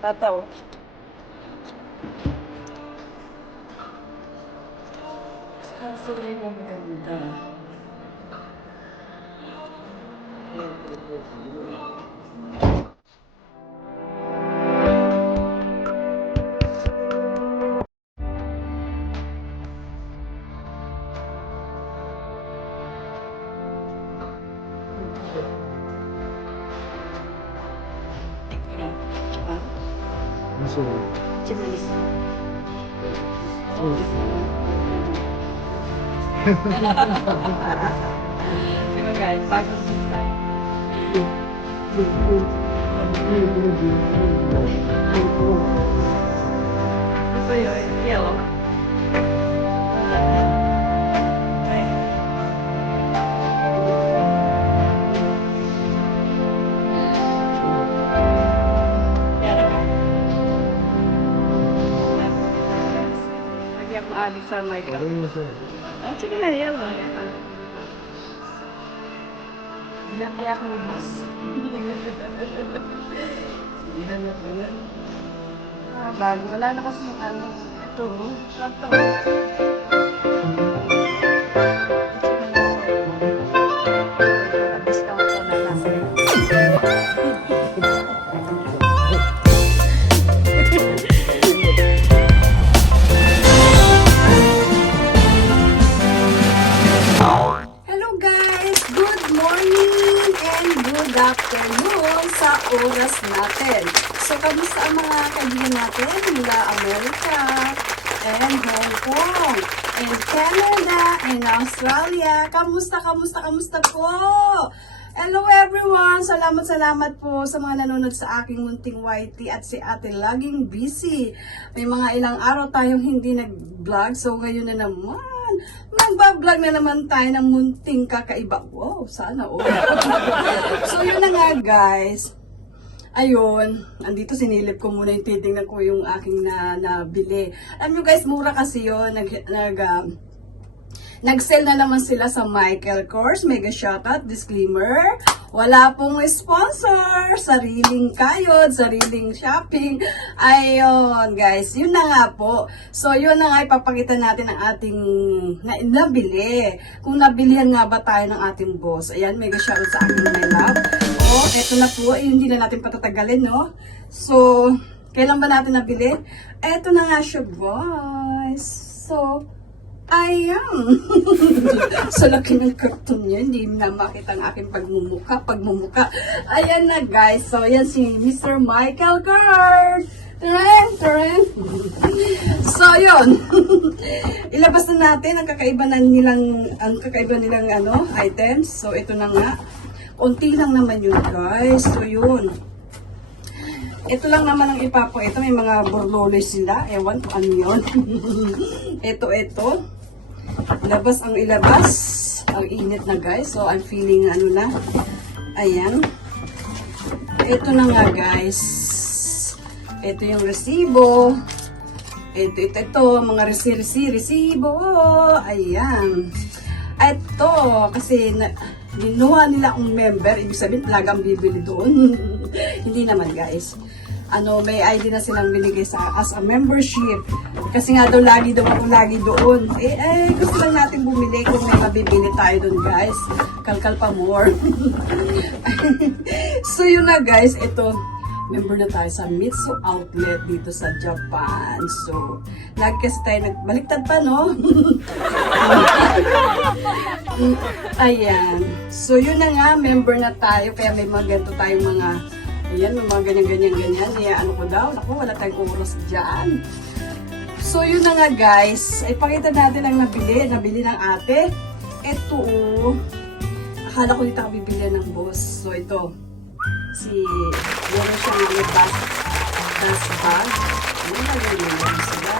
Tataw. Sabi mo maganda. Chimneys. Diba guys, bago ito yun, yellow. Alex sa Michael. Ah, sige na, yellow. Hindi ako ubos. Bago. Wala na kasi yung ano. Ito. Discount ko na nasa. Afternoon sa oras natin. So, kamusta ang mga kaibigan natin mula Amerika and Hong Kong and Canada and Australia? Kamusta po? Hello everyone! Salamat po sa mga nanonood sa aking munting YT at si ate laging busy. May mga ilang araw tayong hindi nag-vlog, so ngayon na naman magbablog na naman tayo ng munting kakaiba. Wow, sana all. So yun na nga guys. Ayun, andito sinilip ko muna yung titingnan ko yung aking nabili. Alam nyo guys, mura kasi yun. Nag-sell na naman sila sa Michael Kors. Mega shoutout, disclaimer. Wala pong sponsor. Sariling kayod, sariling shopping. Ayun, guys. Yun na nga po. So, yun na nga ipapakita natin ang ating nabili. Kung nabilihan nga ba tayo ng ating boss. Ayan, mega shoutout sa ating my love. Oh, eto na po. Hindi na natin patatagalin, no? So, kailan ba natin nabili? Eto na nga siya, guys. So, ayan. Sa laki ng karton niya, hindi na makita ang aking pagmumuka. Ayan na guys. So, ayan si Mr. Michael Kors. Tren. So, yun. Ilabas na natin ang kakaiba nilang items. So, ito na nga. Unti lang naman yun guys. So, yun. Ito lang naman ang ito. May mga borloloy sila. Ewan kung ano yun. Ito. Ilabas. Ang init na guys. So, I'm feeling na. Ayan. Ito na nga guys. Ito yung resibo. Ito. Mga resibo. Ayan. Ito. Kasi ginawa nila akong member. Ibig sabihin, talagang bibili doon. Hindi naman guys. May ID na silang binigay as a membership. Kasi nga daw, lagi doon. Gusto lang natin bumili kung may mabibili tayo doon, guys. Kalkal pa more. So, yun nga, guys. Ito, member na tayo sa Mitsu Outlet dito sa Japan. So, lagi kasi tayo nagbaliktad pa, no? Ayan. So, yun na nga, member na tayo. Kaya may mga ganito tayong mga ayan, may mga ganyan. Ano ko daw? Naku, wala tayong oras dyan. So, yun na nga guys. Ipakita natin ang nabili ng ate. Ito, akala ko dito ako bibili ng boss. So, ito. Meron siya may bus bag. Ano ba yun sila?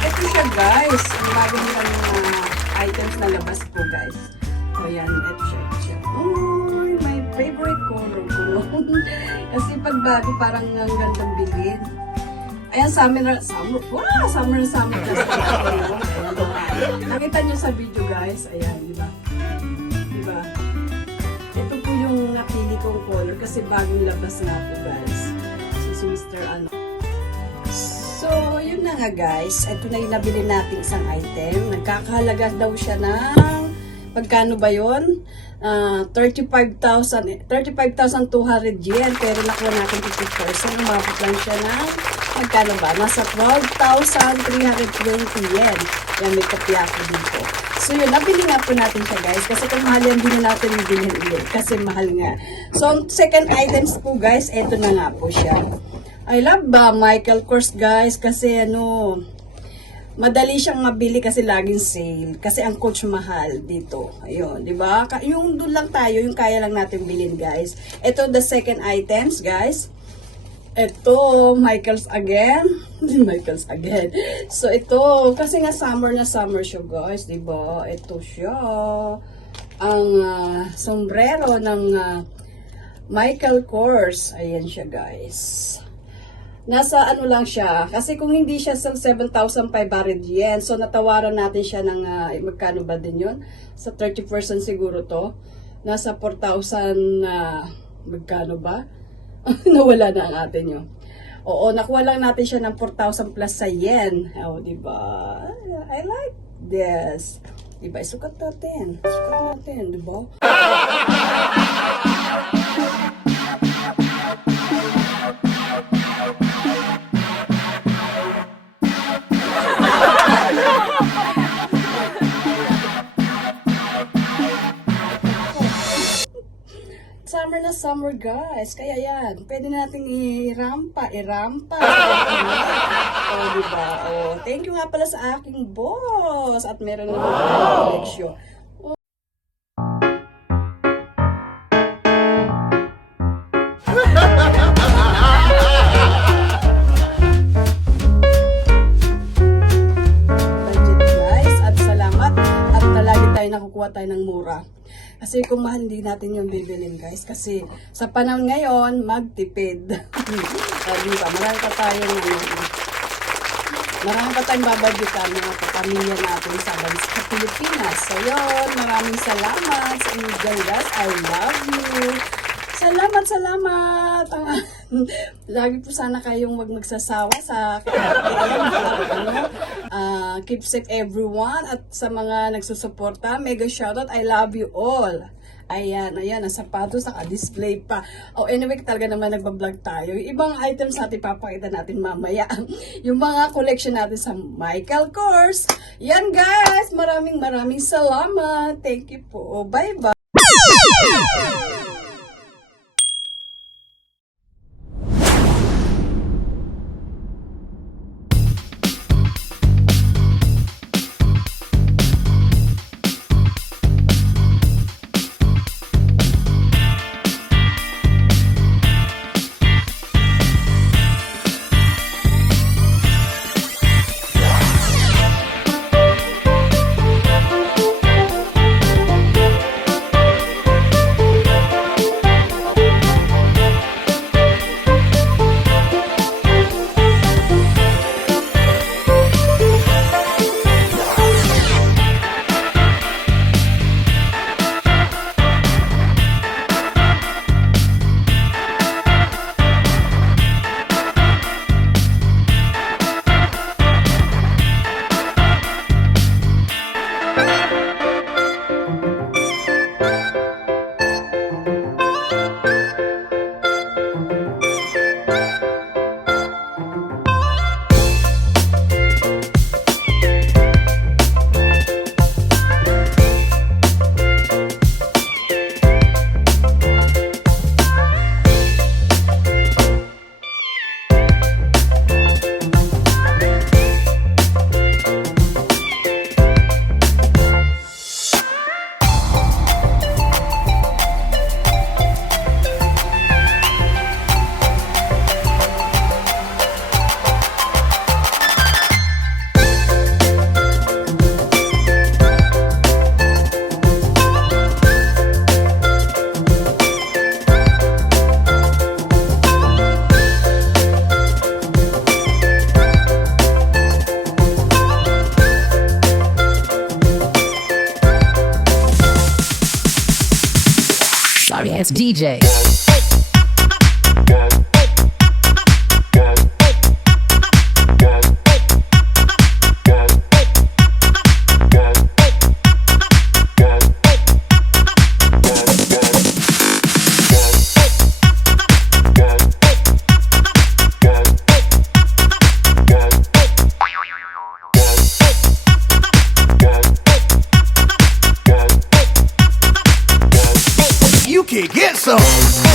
Ito siya guys. Ang bago nilang items na labas po guys. So, yan. Ito siya. My favorite color ko. Kasi pag bago parang ang gandang bilhin. Ayan, summer na summer. Nakita nyo sa video guys, ayan, di ba? Di ba? Ito po yung napili kong color kasi bagong labas na po guys. So si Mr. ano. So, yun na nga guys. Ito na yung nabili natin isang item. Nagkakahalaga daw siya ng pagkano ba yun? 35,200 yen. Pero nakuha natin 50%. Umabot lang siya ng magkano ba? Nasa 12,320 yen. Yan, may kopya ako dito. So yun, nabili nga po natin siya guys. Kasi kung mahal yan, din natin bilhin ulit. Kasi mahal nga. So, ang second items po guys, eto na nga po siya. I love Michael Kors guys kasi ano, madali siyang mabili kasi laging sale. Kasi ang Coach mahal dito. Ayun, di ba? Yung doon lang tayo, yung kaya lang natin bilhin guys. Ito the second items guys. Ito, Michael's again. Michael's again. So ito, kasi nga summer na summer siya guys, di ba? Ito siya. Ang sombrero ng Michael Kors. Ayan siya guys. Nasa ano lang siya, kasi kung hindi siya sa 7,500 yen, so natawaran natin siya ng, magkano ba din yun? Sa 30% siguro to. Nasa 4,000, magkano ba? Nawala na ang atin yun. Oo, nakuha lang natin siya ng 4,000 plus sa yen. Oh, diba? I like this. Diba? Sukat natin. Sukat natin, diba? Summer na summer guys, kaya yan, pwede nating irampa. Oh, diba? Oh, thank you nga pala sa aking boss at meron na collection. Budget guys, at salamat at lagi tayo nakukuha tayo ng mura. Kasi kung mahal, hindi natin yung bibilin guys. Kasi sa panahon ngayon, magtipid. Diba? Marami pa tayong babadyokan mga pamilya natin sa bansa sa Pilipinas. So yun, maraming salamat sa inyo guys. I love you. Salamat. Lagi po sana kayong magsasawa sa keep safe everyone at sa mga nagsusuporta. Mega shoutout. I love you all. Ayan, ang sapatos naka-display pa. Oh, anyway, talaga naman nagbablog tayo. Yung ibang items natin papakita natin mamaya. Yung mga collection natin sa Michael Kors. Yan guys, maraming salamat. Thank you po. Bye-bye. Dance DJ. You can get some.